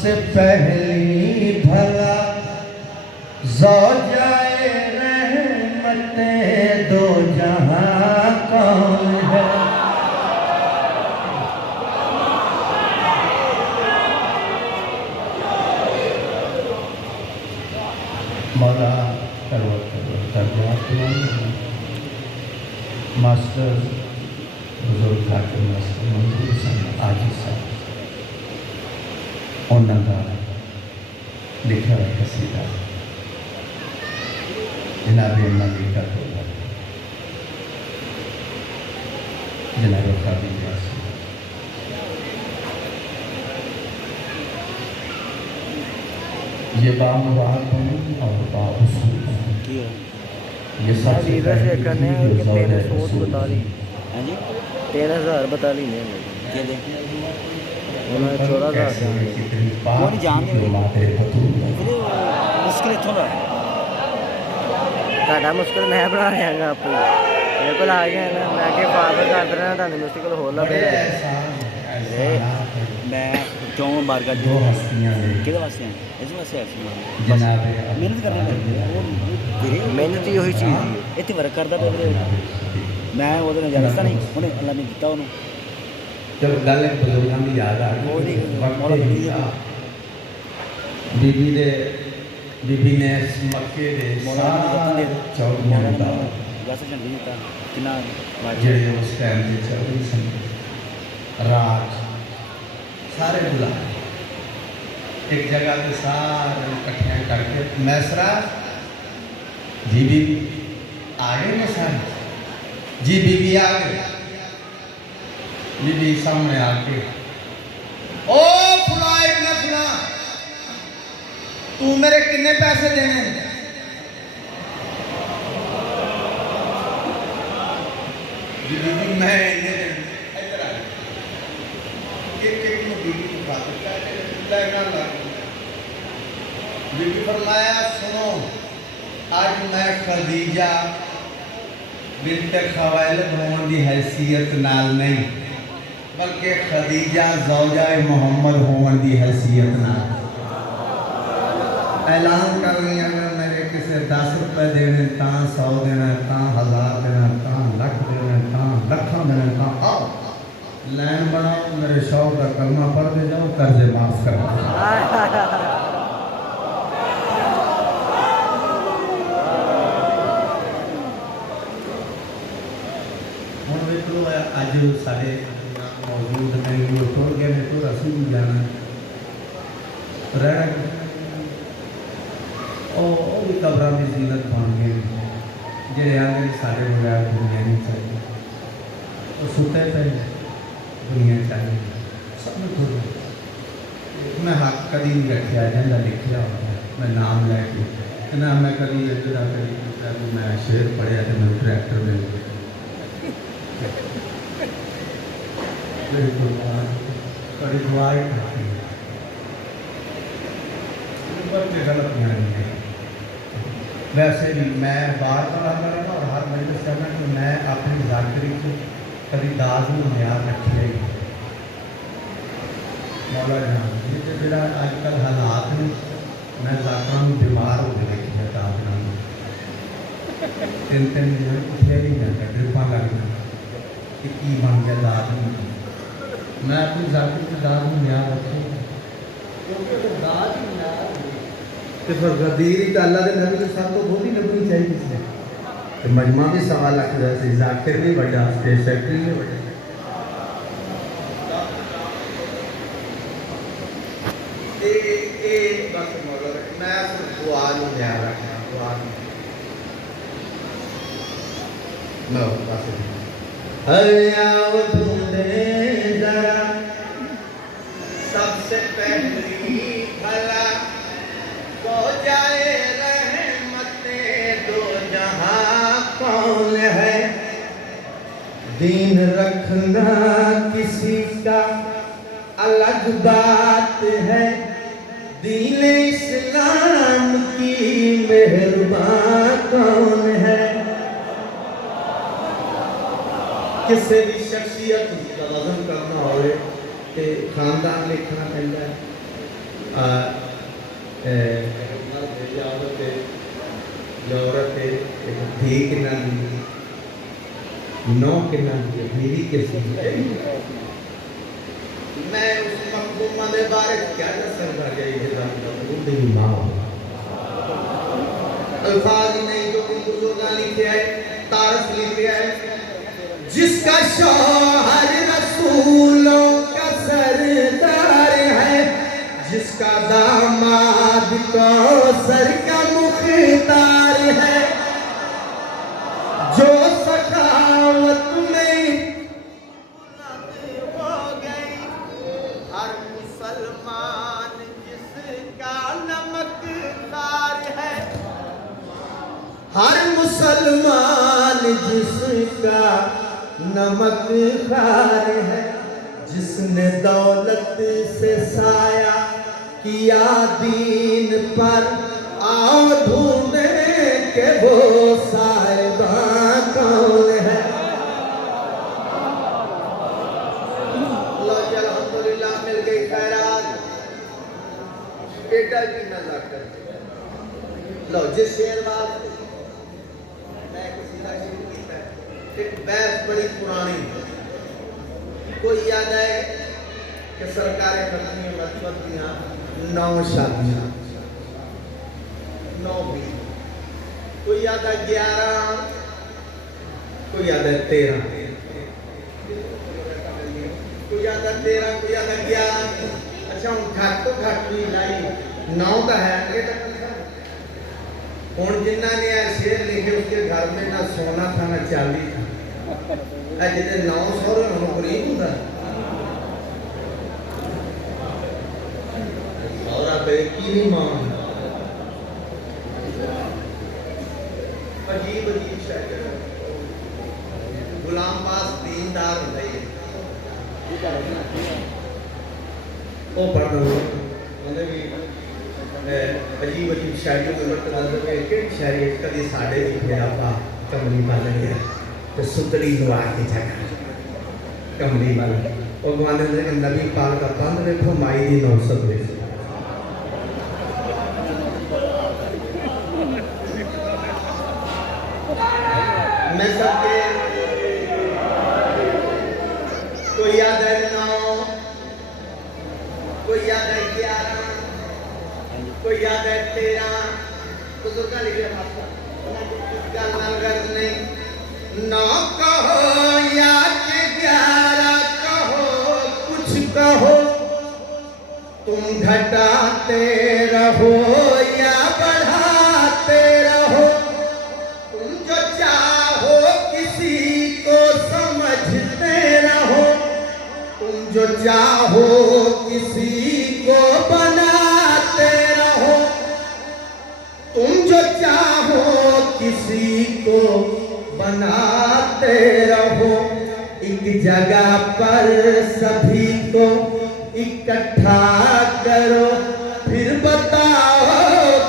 सबसे पहली भला ज़ौजाए रहमते दो जहां कौन है। मौला मास्टर बुजुर्ग जाकिर मास्टर मंजूर साहब आजी साहब उन्होंने लिखा हुआ कसीदा जनाब मलिका तो जनाब काबिल ये बामुबारक बनूं और बाउसूल ये सबसे से करने हैं कि 1300 बता ली नहीं उन्होंने 14,000 मुश्किल थोड़ा ਤੁਹਾਡਾ ਮੁਸ਼ਕਿਲ ਮੈਂ ਬਣਾ ਰਿਹਾਗਾ ਆਪੇ ਮੇਰੇ ਕੋਲ ਆ ਗਿਆ ਨਾ ਮੈਂ ਕਿ ਫਾਦਰ ਕਰ ਦੇਣਾ ਤੁਹਾਨੂੰ ਮੁਸ਼ਕਿਲ ਹੋਰ ਲੱਗੇ मैं क्यों बारगाह दो हस्तियां किहदे वास्ते हैं इस वास्ते आया जनाब मेहनत करनी पड़ती है मेहनत ही वही चीज़ है इतने वर्क करता पे मैं वो जानता नहीं उन्हें अल्लाह ने दिता उन्होंने जब गल बुजुर्गों की याद आ गई बीबी ने मक्के दे चौधरियां दा जेड़े उस टाइम दे चौधरी सन राज सारे बुला एक जगह पे सारे इकट्ठे करके मैसरा जी बीबी आ गए ना सारे जी बीबी आ गए बीबी सामने आके ओ फुला इतना फुला तू मेरे कितने पैसे देने जी बीबी मैं इधर आ बीबी फरमाया सुनो आज मैं खदीजा बिन्त खवैलद होने की हैसियत नाल नहीं बल्कि खदीजा ज़ौजाए मोहम्मद होने की हैसियत नाल ऐलान कर रही है अगर मेरे किसी 10 रुपए देने ता 100 देना ता 1000 देना ता लाख देना ता लखा देना ता आओ लैन बनाओ मेरे शौक का कलमा पढ़ दे जाओ कर्जे माफ कर अज साढ़े मौजूद नहीं छोड़ गए मैं तो रसूल जाना रह भी कब्र की जीनत बन गए जे आगे सारे बगैर दुनिया नहीं चाहिए वो सुते पे दुनिया चाहिए सब थोड़ा मैं हक कभी नहीं रखा जहाँ लिखा होता मैं नाम लैके ना मैं कभी इधर कभी मैं शेर पढ़िया तो मैं ट्रैक्टर में बड़ी दुआएं करती है गलत नहीं है वैसे भी मैं बार बार आता रहना और हर मजलिस करना कि मैं अपनी जाकरी को कभी दाद में म्यार रखी है मौला जहाँ जो अजकल हालात ने मैं जाकरा बीमार हो गए देखी दाद तीन दिन उठे नहीं जाता ड्रिपा लग जाता कि बन गया दाद में मैं अपनी जाकरी के दाद में म्यार रखी क्योंकि दाद ही म्यार तो फिर गदीर ही अल्लाह के नबी के साथ तो बोली लगनी चाहिए इसमें तो मजमा भी सवा लाख से जाकिर भी बड़ा स्टेज सेक्रेटरी भी बड़ा बस मौला मैं दुआ नहीं ध्यान रखना दुआ नो बस जरा सबसे पहली भला हो जाए रहमते दो जहां कौन है। दीन रखना किसी का अलग बात है, दीन इस्लाम की मेहरबान कौन है। किसी भी शख्सियत का वजन करना हो खानदान लिखना पैदा है, औरत है धी कितना दी नौ कितना दी बीवी किसी मैं उस मखदूमा के बारे क्या दस सकता कि माँ अल्फाज ही नहीं जो बुजुर्ग लिखे है तारस लिखे है जिसका शौहर रसूलों का सरदार है जिसका दामाद कौसर का मुख्तार है जो सखावत में हो गई हर मुसलमान जिसका नमकदार है हर मुसलमान जिसका नमक खार है जिसने दौलत से साया किया दीन पर आओ ढूंढे के वो साहिबा कौन है। अल्हम्दुलिल्लाह मिल गई खैरात बेटा की नजर करते लो जिस शेर बात मैं किसी का शेर कीता है एक बहस बड़ी पुरानी कोई याद है कि सरकार खत्म मतलब दियाँ 9 शादियाँ 9 भी कोई याद है 11 कोई याद है 13 कोई याद है 13 कोई याद है 11 अच्छा हम घट तो घट भी लाई 9 का है ये तक हूँ जिन्ना ने शेर लिखे उसके घर में ना सोना था ना चांदी था जिसे 9 सौरे होना गरीब होता सौरा बेकी नहीं मान अजीब अजीब शायर गुलाम पास दीनदार होता है वो पढ़ दो मतलब भी अजीब अजीब शायरी को मतलब कि शायरी कभी साढ़े भी फिर आपा कमली बालन गया तो सुतली दुआ की जगह कमली बालन और माने नबी पाक का पंद देखो माई दी 900 देखो मैं सबके कोई याद है 9 कोई याद है 11 कोई याद है 13 बुजुर्ग लिखे गल नहीं 9 कहो या के 11 कहो कुछ कहो तुम घटाते रहो या बढ़ाते रहो तुम जो चाहो किसी को समझते रहो तुम जो चाहो किसी को बनाते रहो तुम जो चाहो किसी को बनाते रहो एक जगह पर सभी को इकट्ठा करो फिर बताओ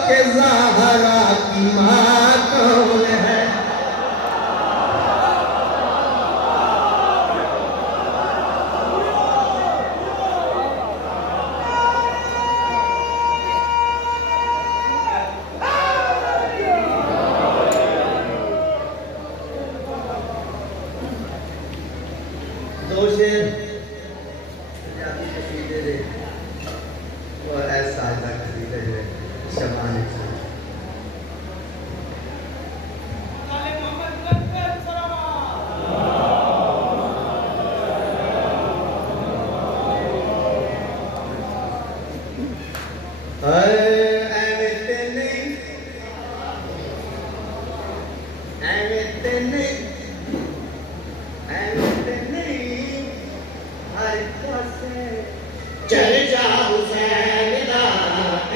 कि ज़हरा की माँ कौन है। दो शेर पंजाबी कसीदे दे और ऐसा दा कसीदे दे शबान चल जा हुसैन दा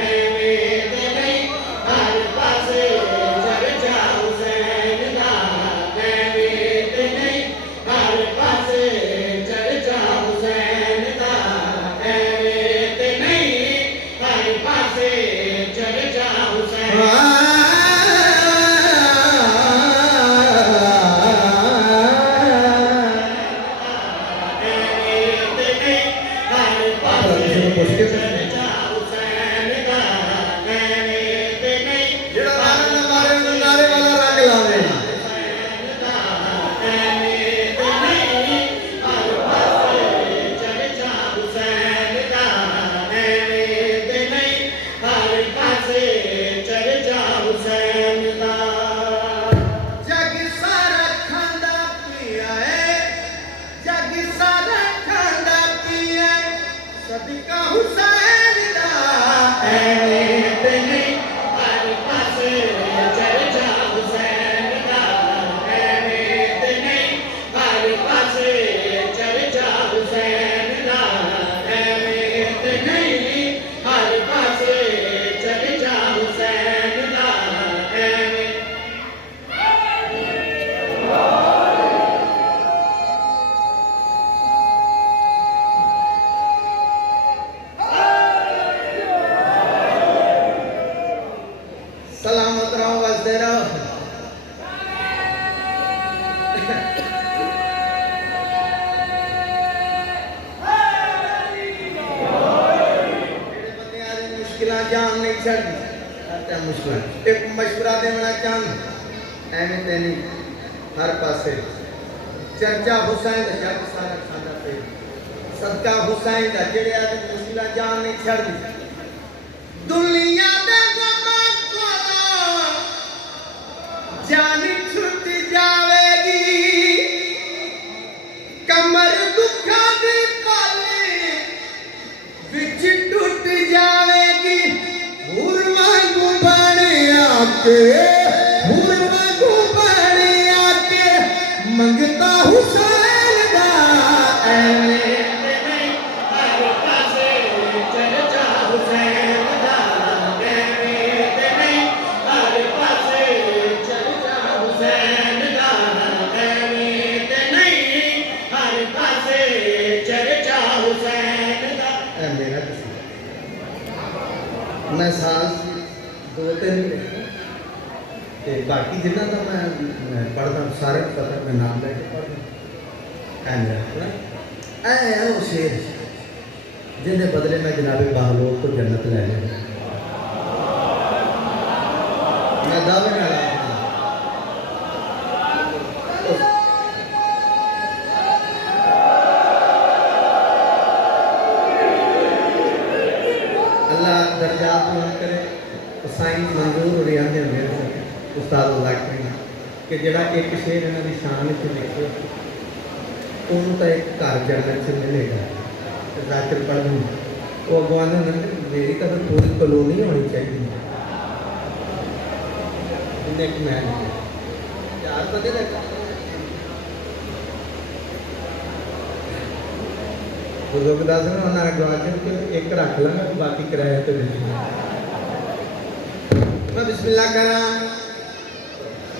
एवें ते नहीं हर पासे चल जा हुसैन दा एवें ते नहीं हर पासे चल जा हुसैन दा एवें ते नहीं हर पासे चल जा हुसैन सदका हुसैन दा ऐवें ते नहीं हर पासे चर्चा हुसैन दा ऐवें ते नहीं हर पासे चर्चा हुसैन दा ऐवें ते नहीं हर पासे चर्चा हुसैन दा ऐवें सलामत रहो वसदे रहो मुश्किल जान नहीं छड़ी मुश्किल एक मशवरा देना चाहूँ एवं तेनी हर पासे चर्चा हुसैन जग सारा खाना पे सदका हुसैन का जेड़े आदमी मुश्किल जान नहीं छड़ी दुनिया दे गमां कोलों जान छुट जावेगी कमर दुखा दी पाले विच टूट जावेगी हुरमा को बने आके हुरमा को बने आके मंगता हुसैन दा ऐवें ते नहीं हर पासे चर्चा हुसैन दा ऐवें ते नहीं हर पासे चर्चा हुसैन दा ऐवें ते नहीं हर पासे चर्चा हुसैन दा मेरा मैं साल 2-3 ते बाकी जिन्ना तो मैं पढ़दा सारे पता मैं नाम लेके पढ़दा है मेरा ऐ है वो शेर जिन्हें बदले में जनाबे बहलोल तो जन्नत ले लें मैं दावे नाल अल्लाह दर्जात बुलंद करे साइंस मंजूर हो रही आंदे मेरे उस्ताद लाकरी कि जड़ा एक शेर इन्हां दी शान च लिखे उन्होंने तो एक घर जन्नत च मिलेगा जाकर पढ़ वो अगवान मेरी तो पूरी कॉलोनी होनी चाहिए इन्हें एक मैं चार बंदे बुजुर्गदास ने उन्होंने अगवा के एक रख लांगा बाकी किराए तो मैं बिस्मिल्लाह करा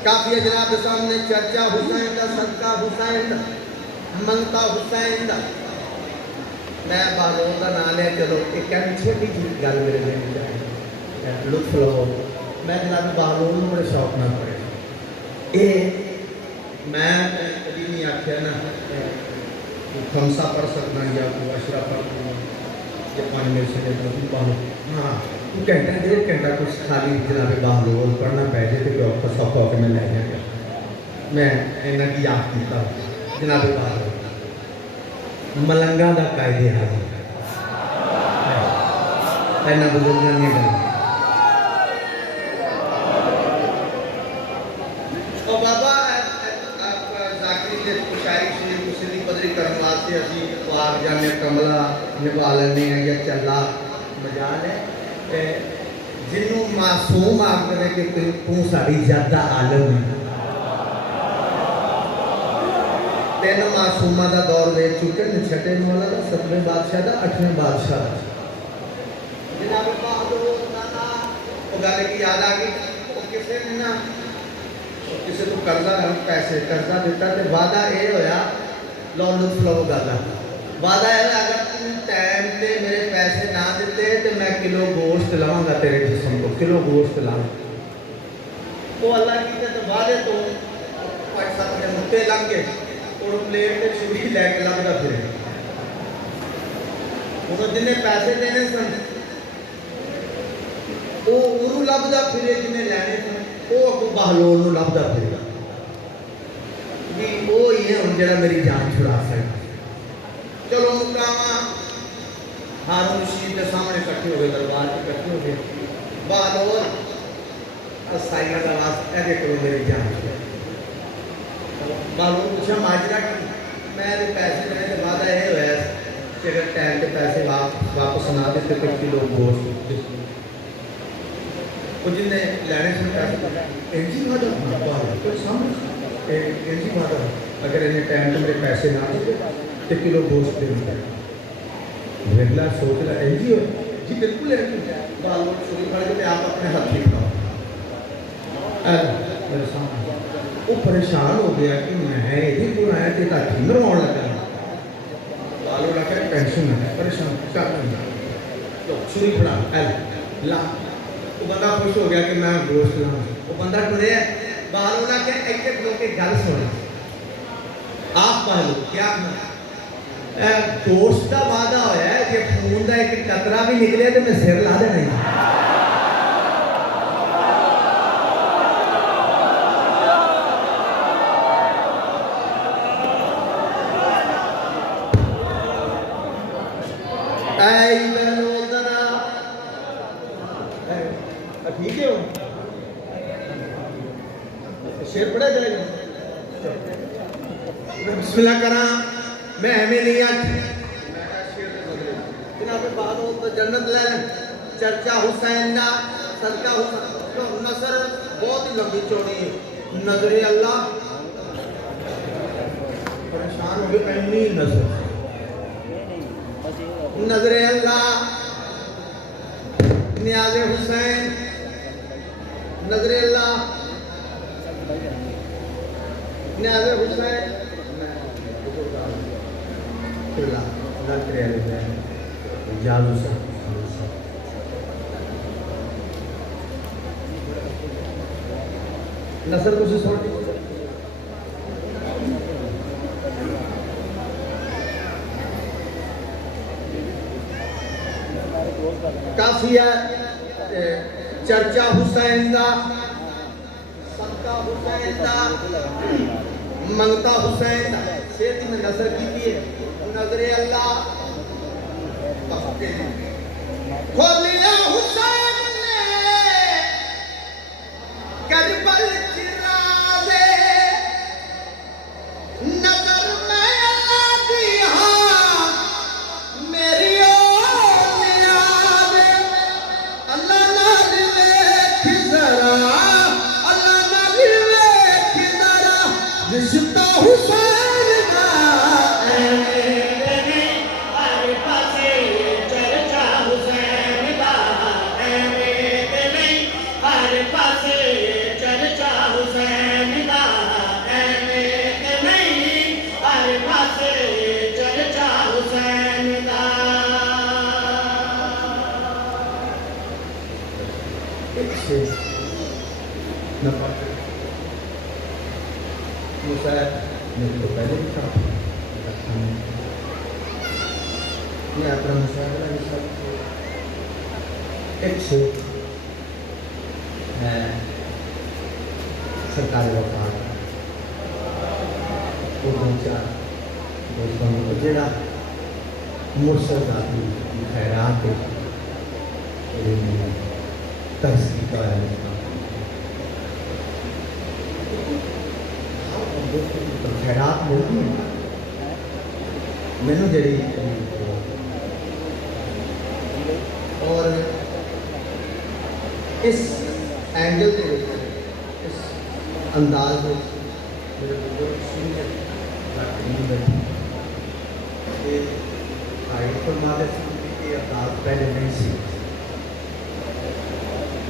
काफी है जनाब के सामने चर्चा हुसैन का सदका हुसैन का मंगता हुसैन का मैं बालों का नाम लिया चलो एक छोटी जी गल मेरे लिए लुत्फ लो मैं जनाब बालों बड़े शौक ना पढ़े ये मैं कभी नहीं आख्या ना खमसा पढ़ सकना या अशरा पढ़ या 5 मिनट से बालों हाँ घंटा 1.5 घंटा कुछ खाली जनाब बालों पढ़ना पै जाए तो औखा सौखा होकर मैं लै जाएगा मैं इन्ना की याद किया जनाब बालों मलंगा का कायदे हाजिर इन्ना बुजुर्गों ने गल और बाबा जाकिर ने शायरी शरीफ मुसली बदरी करने वास्ते असी वाग जाने कमला निभा लेने या चला मजा है जिन्हों मासूम आखते कि तू साड़ी ज्यादा आलम है 3 मासूमा का दौर दे चुके ने 6वें मौला का 7वें बादशाह का 8वें बादशाह जनाब वो गल की याद आ गई वो किसी ने ना किसी को कर्जा पैसे कर्जा दिता तो वादा ये होया लो लुत्फ लो गल वादा है अगर तू टाइम पे मेरे पैसे ना दिते तो मैं किलो गोश्त लाऊंगा तेरे जिस्म को किलो गोश्त लाऊंगा वो अल्लाह की तो वादे तो 5-7 दिन उत्ते लग गए और प्लेट पे छुरी लैके लगता फिर उन्होंने जिन्हें पैसे देने सन वो उरू लभदा फिरे जिन्हें लैने सन वो अगों बहलोल नूं लभदा फिरेगा भी वो ही है हुण जिहड़ा मेरी जान छुड़ा सकदा चलो मुकामा हारून रशीद के सामने इकट्ठे हो गए दरबार में इकट्ठे हो गए बहलोल साइया का वास्ता है कि मेरी जान छुड़ा बहलोल पूछा माजरा की मैं पैसे देने के बाद ये होया कि अगर टाइम के पैसे वापस वापस ना देते तो किलो गोश्त वो जिन्हें लैने से पैसे एंजी मादा कोई सामने एंजी मादा अगर इन्हें टाइम तो मेरे पैसे ना देते तो किलो गोश्त दे रेगुलर सोच रहा एंजी हो जी बिल्कुल एंजी बाल छोरी पड़ के आप अपने हाथ ही खाओ मेरे सामने वो परेशान हो गया कि मैं यदि को आया तो हाथी मरवाने लगा बालों लगा टेंशन है परेशान कर तो छुरी फड़ा ला वो बंदा खुश हो गया कि मैं गोश्त ला वो बंदा टुरे बालों लगा एक एक लोग के गल सुने आप पहलू क्या दोस्त का वादा होया है कि खून का एक कतरा भी निकले तो मैं सिर ला देना ठीक है शेर पड़ा जाएगा बिस्मिल्लाह करा मैं हमें नहीं आती जनाब बात हो तो जन्नत ले चर्चा हुसैन ना सदका हुसैन तो नसर बहुत ही लंबी चौड़ी है नजरे अल्लाह परेशान हो गए इतनी नजर नजरे अल्लाह नियाज़े हुसैन नजरे अल्लाह नियाज़े हुसैन नसर को काफी है चर्चा हुसैन दा सदका हुसैन दा मंगता हुसैन दा सेहत में नजर की नजरे अल्लाह खोलिया हुसैन ने करबल चिरागे नजर में अल्लाह दी हां मेरी रिश्ता हुसैन का हर पासे चर्चा हुसैन का हर पासे चर्चा हुसैन का हर पासे चर्चा हुसैन का मेरे को पहले भी था ये अपना मुशावरा ये सब एक से मैं सरकारी वफात वो दो चार दोस्तों को जेड़ा मुर्शद आदमी खैरात तरसी का है खैरात मिलती है मैंने जड़ी और इस एंगल के इस अंदाज में मेरे बुजुर्ग सीनियर फरमाते के अंदाज पहले नहीं सी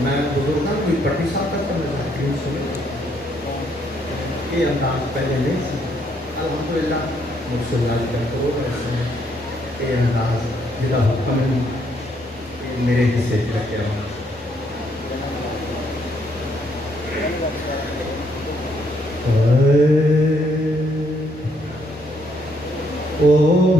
मैं बुजुर्ग ना कोई पट्टी साफ करता मैं सुने ये अंदाज पहले नहीं थी अल्हम्दुलिल्लाह मुझसे लाज करते हो ऐसे ये अंदाज जिला हुक्म है मेरे हिस्से का क्या ओ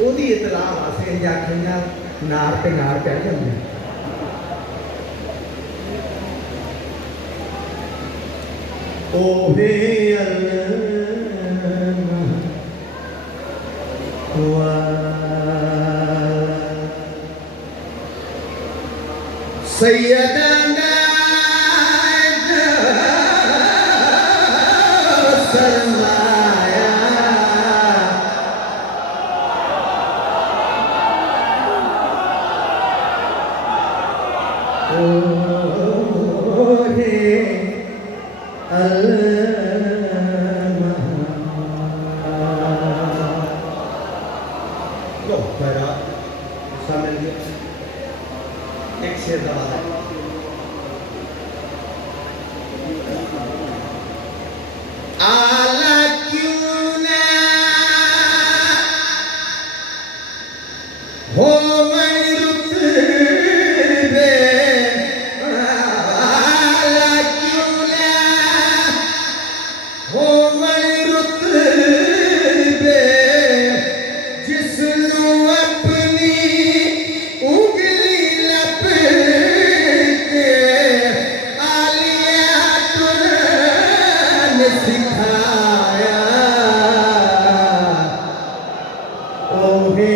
ਉਹਦੀ ਇਤਲਾਹ ਵਾਸਤੇ ਇਹ ਆਖੀਆਂ ਨਾਰ ਤੇ ਨਾਰ ਚੜ ਜਾਂਦੇ ਓਹੇ सैयदना सरमाया एक शेर दबा है आला क्यों ना हो वही रुतबे आला क्यों ना हो वही रुतबे जिसनु अपनी उंगली सिखाया ओहे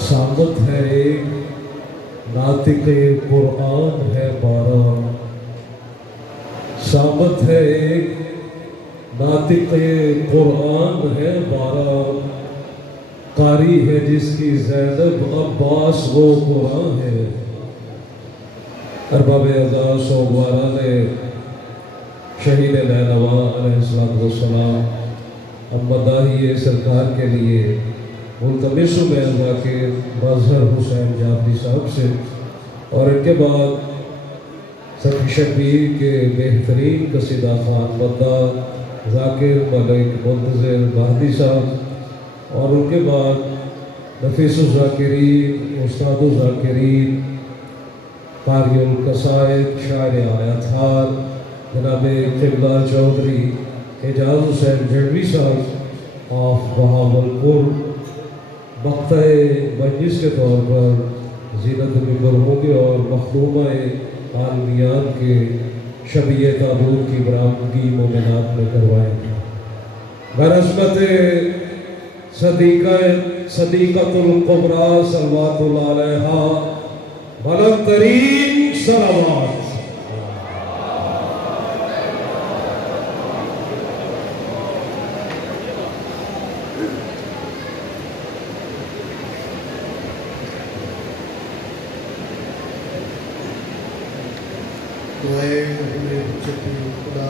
सामत है एक नातिक कुरान है 12 सामत है एक नातिक कुरान है 12 कारी है जिसकी ज़ैनब अब्बास वो कुरान है अरबाब अज़ा 112 ने शहीद नैनवा अलैहिस्सलाम मदाही सरकार के लिए मुल्तमिस में के मजहर हुसैन जाफरी साहब से और इनके बाद सफ़ी शबीर के बेहतरीन कसीदा खान मद्दा जाकिर मलिक मुंतज़िर बहदी साहब और उनके बाद नफीसुज़्ज़ाकिरीन उस्तादुज़्ज़ाकिरीन कारिउल कसायद शायर आयतहार जनाब क़िबला चौधरी एजाज हुसैन जड़वी साहब ऑफ बहावलपुर मक़ता मजलिस के तौर पर ज़ीनत मिंबर होंगे और मखदूमा आलमियात के शबीए ताबूत की बरामदगी मोमिनात में करवाएंगे बरस्मत सदीक़तुल कुबरा सल्लल्लाहु अलैहा बुलंद तरीन सलावत। दुआएं खुदा